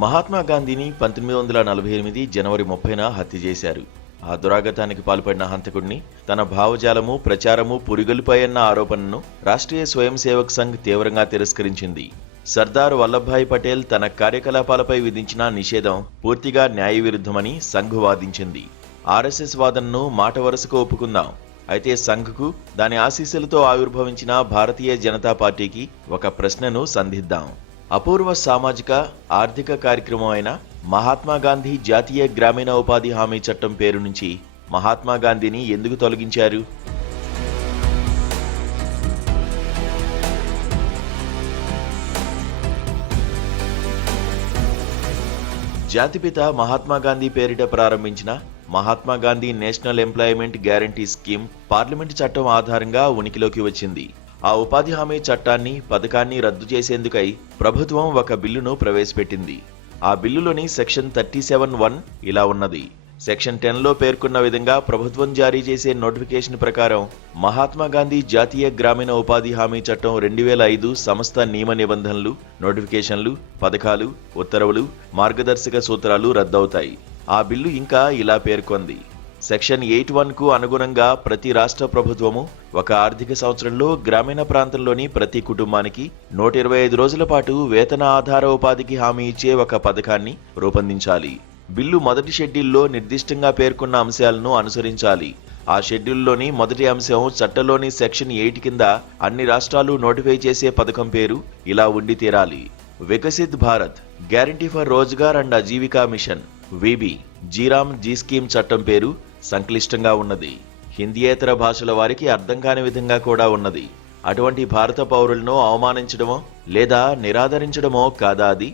మహాత్మా గాంధీని 1948 జనవరి 30న హత్య చేశారు. ఆ దురాగతానికి పాల్పడిన హంతకుడిని తన భావజాలము, ప్రచారము పురిగొల్పాయన్న ఆరోపణను రాష్ట్రీయ స్వయం సేవక్ సంఘ్ తీవ్రంగా తిరస్కరించింది. సర్దార్ వల్లభాయ్ పటేల్ తన కార్యకలాపాలపై విధించిన నిషేధం పూర్తిగా న్యాయవిరుద్ధమని సంఘ్ వాదించింది. ఆర్ఎస్ఎస్ వాదనను మాట వరుసకు ఒప్పుకుందాం. అయితే సంఘ్కు దాని ఆశీస్సులతో ఆవిర్భవించిన భారతీయ జనతా పార్టీకి ఒక ప్రశ్నను సంధిద్దాం. అపూర్వ సామాజిక ఆర్థిక కార్యక్రమం అయిన మహాత్మా గాంధీ జాతీయ గ్రామీణ ఉపాధి హామీ చట్టం పేరు నుంచి మహాత్మా గాంధీని ఎందుకు తొలగించారు? జాతిపిత మహాత్మా గాంధీ పేరిట ప్రారంభించిన Mahatma Gandhi national employment guarantee scheme parliament చట్టం ఆధారంగా ఉనికిలోకి వచ్చింది. ఆ ఉపాధి హామీ చట్టాన్ని, పథకాన్ని రద్దు చేసేందుకై ప్రభుత్వం ఒక బిల్లును ప్రవేశపెట్టింది. ఆ బిల్లులోని సెక్షన్ 37(1) ఇలా ఉన్నది. సెక్షన్ 10లో పేర్కొన్న విధంగా ప్రభుత్వం జారీ చేసే నోటిఫికేషన్ ప్రకారం మహాత్మా గాంధీ జాతీయ గ్రామీణ ఉపాధి హామీ చట్టం 2005 సమస్త నియమ నిబంధనలు, నోటిఫికేషన్లు, పథకాలు, ఉత్తర్వులు, మార్గదర్శక సూత్రాలు రద్దవుతాయి. ఆ బిల్లు ఇంకా ఇలా పేర్కొంది. సెక్షన్ 8(1)కు అనుగుణంగా ప్రతి రాష్ట్ర ప్రభుత్వము ఒక ఆర్థిక సంవత్సరంలో గ్రామీణ ప్రాంతంలోని ప్రతి కుటుంబానికి 125 రోజుల పాటు వేతన ఆధార ఉపాధికి హామీ ఇచ్చే ఒక పథకాన్ని రూపొందించాలి. బిల్లు మొదటి షెడ్యూల్లో నిర్దిష్టంగా పేర్కొన్న అంశాలను అనుసరించాలి. ఆ షెడ్యూల్లోని మొదటి అంశం చట్టంలోని సెక్షన్ 8 కింద అన్ని రాష్ట్రాలు నోటిఫై చేసే పథకం పేరు ఇలా ఉండి తీరాలి. Viksit Bharat guarantee for Rozgar and Ajeevika mission VB G RAM G scheme చట్టం పేరు సంక్లిష్టంగా ఉన్నది. హిందీయేతర భాషల వారికి అర్థం కాని విధంగా కూడా ఉన్నది. అటువంటి భారత పౌరులను అవమానించడమో లేదా నిరాదరించడమో కాదా అది?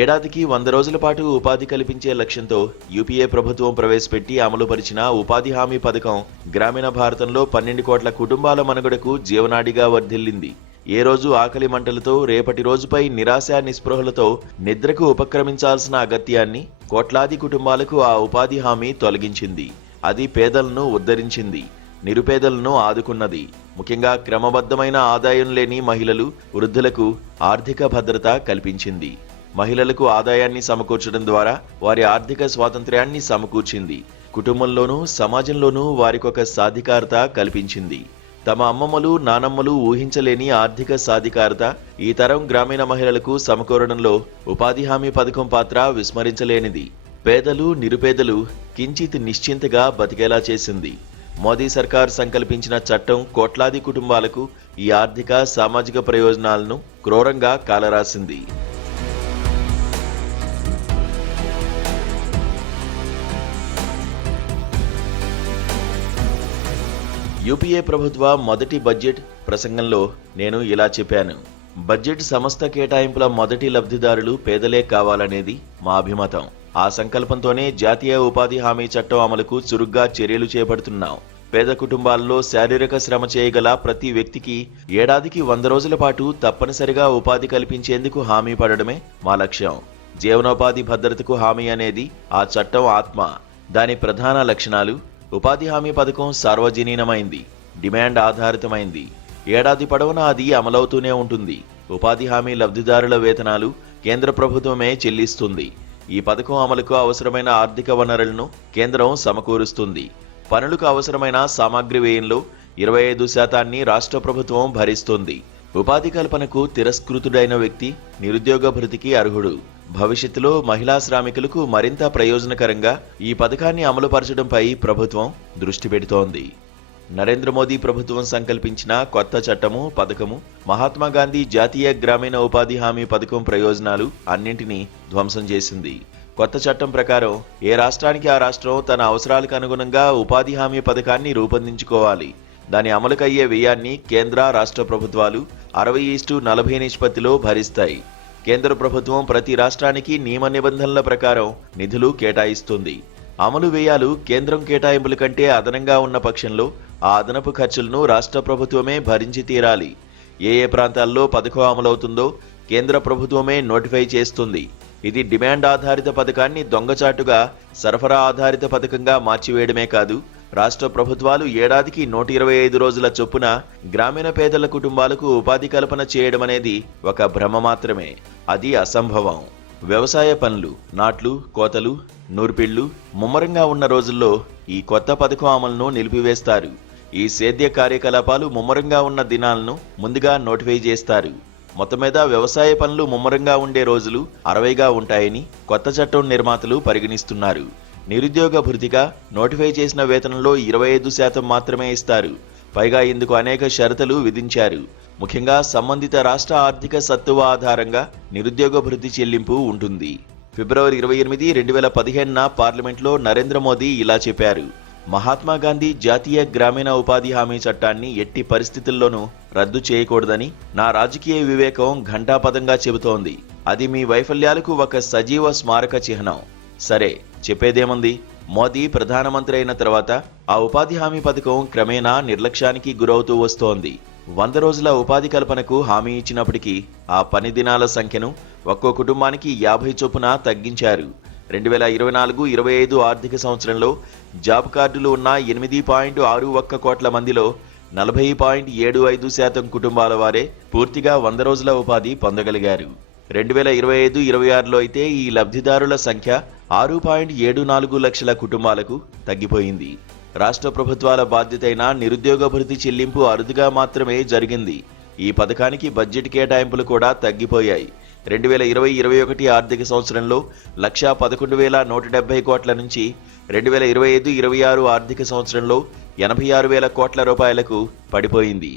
ఏడాదికి 100 రోజుల పాటు ఉపాధి కల్పించే లక్ష్యంతో యూపీఏ ప్రభుత్వం ప్రవేశపెట్టి అమలుపరిచిన ఉపాధి హామీ పథకం గ్రామీణ భారతంలో 12 కోట్ల కుటుంబాల మనుగడకు జీవనాడిగా వర్ధిల్లింది. ఏ రోజు ఆకలి మంటలతో, రేపటి రోజుపై నిరాశ నిస్పృహలతో నిద్రకు ఉపక్రమించాల్సిన అగత్యాన్ని కోట్లాది కుటుంబాలకు ఆ ఉపాధి హామీ తొలగించింది. అది పేదలను ఉద్ధరించింది, నిరుపేదలను ఆదుకున్నది. ముఖ్యంగా క్రమబద్ధమైన ఆదాయం లేని మహిళలు, వృద్ధులకు ఆర్థిక భద్రత కల్పించింది. మహిళలకు ఆదాయాన్ని సమకూర్చడం ద్వారా వారి ఆర్థిక స్వాతంత్ర్యాన్ని సమకూర్చింది. కుటుంబంలోనూ సమాజంలోనూ వారికొక సాధికారత కల్పించింది. తమ అమ్మమ్మలు, నానమ్మలు ఊహించలేని ఆర్థిక సాధికారత ఈ తరం గ్రామీణ మహిళలకు సమకూరడంలో ఉపాధి హామీ పథకం పాత్ర విస్మరించలేనిది. పేదలు, నిరుపేదలు కించిత్ నిశ్చింతగా బతికేలా చేసింది. మోదీ సర్కార్ సంకల్పించిన చట్టం కోట్లాది కుటుంబాలకు ఈ ఆర్థిక, సామాజిక ప్రయోజనాలను క్రూరంగా కాలరాసింది. యూపీఏ ప్రభుత్వ మొదటి బడ్జెట్ ప్రసంగంలో నేను ఇలా చెప్పాను. బడ్జెట్ సంస్థ కేటాయింపుల మొదటి లబ్ధిదారులు పేదలే కావాలనేది మా అభిమతం. ఆ సంకల్పంతోనే జాతీయ ఉపాధి హామీ చట్టం అమలుకు చురుగ్గా చర్యలు చేపడుతున్నాం. పేద కుటుంబాల్లో శారీరక శ్రమ చేయగల ప్రతి వ్యక్తికి ఏడాదికి 100 రోజుల పాటు తప్పనిసరిగా ఉపాధి కల్పించేందుకు హామీ పడడమే మా లక్ష్యం. జీవనోపాధి భద్రతకు హామీ అనేది ఆ చట్టం ఆత్మ. దాని ప్రధాన లక్షణాలు: ఉపాధి హామీ పథకం సార్వజనీనమైంది, డిమాండ్ ఆధారితమైంది. ఏడాది పొడవునా అది అమలవుతూనే ఉంటుంది. ఉపాధి హామీ లబ్ధిదారుల వేతనాలు కేంద్ర ప్రభుత్వమే చెల్లిస్తుంది. ఈ పథకం అమలుకు అవసరమైన ఆర్థిక వనరులను కేంద్రం సమకూరుస్తుంది. పనులకు అవసరమైన సామాగ్రి వ్యయంలో 25% రాష్ట్ర ప్రభుత్వం భరిస్తుంది. ఉపాధి కల్పనకు తిరస్కృతుడైన వ్యక్తి నిరుద్యోగ భృతికి అర్హుడు. భవిష్యత్తులో మహిళా శ్రామికులకు మరింత ప్రయోజనకరంగా ఈ పథకాన్ని అమలుపరచడంపై ప్రభుత్వం దృష్టి పెడుతోంది. నరేంద్ర మోదీ ప్రభుత్వం సంకల్పించిన కొత్త చట్టము, పథకము మహాత్మా గాంధీ జాతీయ గ్రామీణ ఉపాధి హామీ పథకం ప్రయోజనాలు అన్నింటినీ ధ్వంసం చేసింది. కొత్త చట్టం ప్రకారం ఏ రాష్ట్రానికి ఆ రాష్ట్రం తన అవసరాలకు అనుగుణంగా ఉపాధి హామీ పథకాన్ని రూపొందించుకోవాలి. దాని అమలుకయ్యే వ్యయాన్ని కేంద్ర, రాష్ట్ర ప్రభుత్వాలు 60:40 నిష్పత్తిలో భరిస్తాయి. కేంద్ర ప్రభుత్వం ప్రతి రాష్ట్రానికి నియమ నిబంధనల ప్రకారం నిధులు కేటాయిస్తుంది. అమలు వ్యయాలు కేంద్రం కేటాయింపుల కంటే అదనంగా ఉన్న పక్షంలో ఆ అదనపు ఖర్చులను రాష్ట్ర ప్రభుత్వమే భరించి తీరాలి. ఏ ప్రాంతాల్లో పథకం అమలవుతుందో కేంద్ర ప్రభుత్వమే నోటిఫై చేస్తుంది. ఇది డిమాండ్ ఆధారిత పథకాన్ని దొంగచాటుగా సరఫరా ఆధారిత పథకంగా మార్చివేయడమే కాదు, రాష్ట్ర ప్రభుత్వాలు ఏడాదికి 125 రోజుల చొప్పున గ్రామీణ పేదల కుటుంబాలకు ఉపాధి కల్పన చేయడం అనేది ఒక భ్రమ మాత్రమే. అది అసంభవం. వ్యవసాయ పనులు, నాట్లు, కోతలు, నూర్పిళ్లు ముమ్మరంగా ఉన్న రోజుల్లో ఈ కొత్త పథకం అమలును నిలిపివేస్తారు. ఈ సేద్య కార్యకలాపాలు ముమ్మరంగా ఉన్న దినాలను ముందుగా నోటిఫై చేస్తారు. మొత్తం మీద వ్యవసాయ పనులు ముమ్మరంగా ఉండే రోజులు 60గా ఉంటాయని కొత్త చట్టం నిర్మాతలు పరిగణిస్తున్నారు. నిరుద్యోగ భృతిగా నోటిఫై చేసిన వేతనంలో 25% మాత్రమే ఇస్తారు. పైగా ఇందుకు అనేక షరతులు విధించారు. ముఖ్యంగా సంబంధిత రాష్ట్ర ఆర్థిక సత్తువ ఆధారంగా నిరుద్యోగ భృతి చెల్లింపు ఉంటుంది. ఫిబ్రవరి 28, 2015న పార్లమెంట్లో నరేంద్ర మోదీ ఇలా చెప్పారు: మహాత్మాగాంధీ జాతీయ గ్రామీణ ఉపాధి హామీ చట్టాన్ని ఎట్టి పరిస్థితుల్లోనూ రద్దు చేయకూడదని నా రాజకీయ వివేకం ఘంటాపథంగా చెబుతోంది. అది మీ వైఫల్యాలకు ఒక సజీవ స్మారక చిహ్నం. సరే, చెప్పేదేముంది? మోదీ ప్రధానమంత్రి అయిన తర్వాత ఆ ఉపాధి హామీ పథకం క్రమేణా నిర్లక్ష్యానికి గురవుతూ వస్తోంది. 100 రోజుల ఉపాధి కల్పనకు హామీ ఇచ్చినప్పటికీ ఆ పని దినాల సంఖ్యను ఒక్కో కుటుంబానికి 50 చొప్పున తగ్గించారు. 2024-25 ఆర్థిక సంవత్సరంలో జాబ్ కార్డులు ఉన్న 8.61 కోట్ల మందిలో 40.75% కుటుంబాల వారే పూర్తిగా 100 రోజుల ఉపాధి పొందగలిగారు. 2025-26లో అయితే ఈ లబ్ధిదారుల సంఖ్య 6.74 లక్షల కుటుంబాలకు తగ్గిపోయింది. రాష్ట్ర ప్రభుత్వాల బాధ్యతైన నిరుద్యోగ భృతి చెల్లింపు అరుదుగా మాత్రమే జరిగింది. ఈ పథకానికి బడ్జెట్ కేటాయింపులు కూడా తగ్గిపోయాయి. 2020-21 ఆర్థిక సంవత్సరంలో 1,11,170 కోట్ల నుంచి 2025-26 ఆర్థిక సంవత్సరంలో 86,000 కోట్ల రూపాయలకు పడిపోయింది.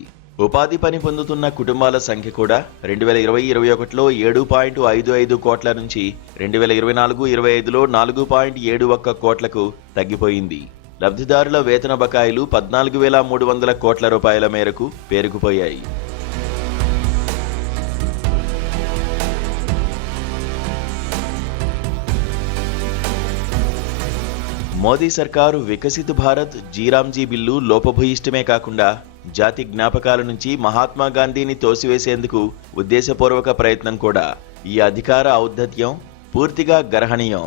ఉపాధి పని పొందుతున్న కుటుంబాల సంఖ్య కూడా 2020-21లో 7.55 కోట్ల నుంచి 2024-25లో 4.71 కోట్లకు తగ్గిపోయింది. లబ్ధిదారుల వేతన బకాయిలు 14,300 కోట్ల రూపాయల మేరకు పేరుకుపోయాయి. మోదీ సర్కారు వికసిత్ భారత్ జీరామ్జీ బిల్లు లోపభూయిష్టమే కాకుండా జాతి జ్ఞాపకాల నుంచి మహాత్మా గాంధీని తోసివేసేందుకు ఉద్దేశపూర్వక ప్రయత్నం కూడా. ఈ అధికార ఔద్ధత్యం పూర్తిగా గర్హనీయం.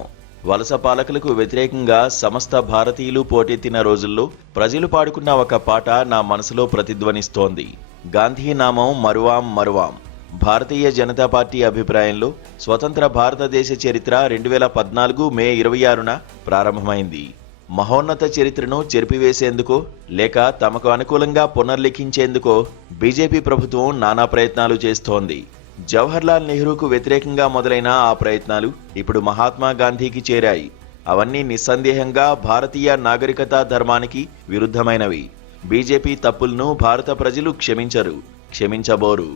వలస పాలకులకు వ్యతిరేకంగా సమస్త భారతీయులు పోటెత్తిన రోజుల్లో ప్రజలు పాడుకున్న ఒక పాట నా మనసులో ప్రతిధ్వనిస్తోంది. గాంధీ నామం మరువాం మరువాం. భారతీయ జనతా పార్టీ అభిప్రాయంలో స్వతంత్ర భారతదేశ చరిత్ర 2014 మే 26న ప్రారంభమైంది. మహోన్నత చరిత్రను చెరిపివేసేందుకో లేక తమకు అనుకూలంగా పునర్లిఖించేందుకో బీజేపీ ప్రభుత్వం నానా ప్రయత్నాలు చేస్తోంది. జవహర్లాల్ నెహ్రూకు వ్యతిరేకంగా మొదలైన ఆ ప్రయత్నాలు ఇప్పుడు మహాత్మా గాంధీకి చేరాయి. అవన్నీ నిస్సందేహంగా భారతీయ నాగరికతా ధర్మానికి విరుద్ధమైనవి. బీజేపీ తప్పులను భారత ప్రజలు క్షమించరు, క్షమించబోరు.